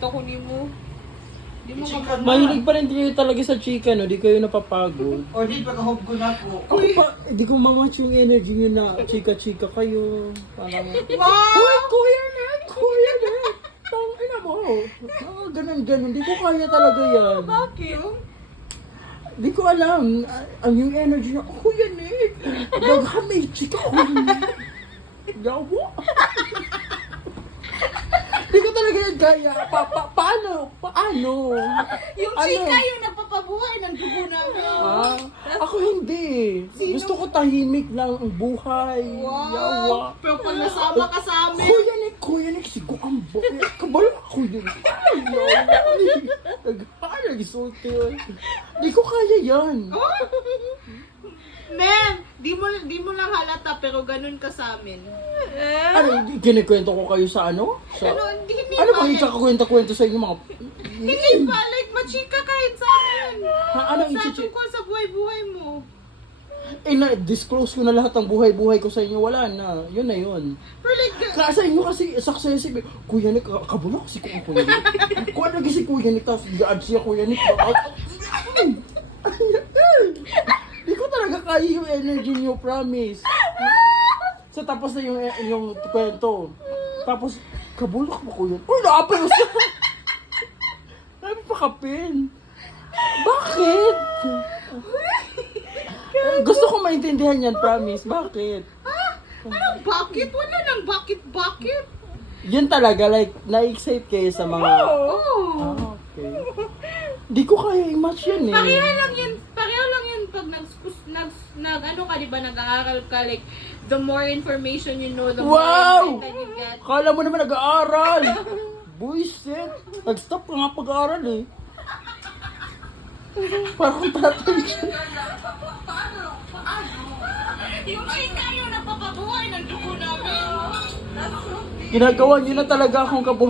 Ako ni mo. Di mo Chika ka. Mahilig pa rin kayo talaga sa chika, no? Di kayo napapagod. O di, pagkahog ko na po. Ako pa, di ko mamatch yung energy nyo na chika-chika kayo. Parang, Wow! Uy, kuya Nick! Kuya Nick! Tangina mo. Ganun-ganun. Di ko kaya talaga yan. Bakit? Di ko alam. Ang yung energy na, Kuya Nick! Naghamay chika ko. Yawa. Di ko talaga yan kaya. Paano? Yung chika yung nagpapabuhay ng dugo namin. Ah, ako hindi. Gusto ko tahimik lang ang buhay. Yawa. Wow! Pero pag nasama ka sa amin, Kuya Nick, sigo ang buhay. Kabalo ako yun. Ay, yawa. Naghalag, isulti yun. Di ko kaya yan. men, di mo lang halata pero ganun ka sa amin. Ano, kinikwento ko kayo sa ano? Sa, Ano, hindi ano ba? bang ikakakwenta-kwento sa inyo mga... Hindi ba? Like, machika kahit sa amin. Ha, anong Sa ichichi? tungkol sa buhay-buhay mo. Na-disclose ko na lahat ng buhay-buhay ko sa inyo. Wala na. Yun na yun. Pero like, Sa inyo kasi successive. Kuya Nick, kabula kasi ko ang Kuya Nick. Kung ano kasi Kuya Nick, tapos gaad siya Kuya Nick. Di ko talaga kaya yung energy niyo, promise. So tapos na yung kwento. Tapos, kabulok mo Kuya. Uy, naapos na! Sabi pa kapin. Bakit? Gusto ko maintindihan yan, promise. Bakit? anong bakit? Wala nang bakit. Yun talaga, like, na-excite kayo sa mga... Oh. Ah, okay. Di ko kaya i-match yan eh. Pareho lang yun pag ano ka, di ba, nag-aaral ka, like, the more information you know, the more Wow! insight you get. Kala mo naman nag-aaral. Buisit. Nag-stop ka nga pag-aaral eh. Parang tatay siya. Yung chika yung napapabuhay ng dugo namin. Ginagawa niyo na talaga akong kabuhay.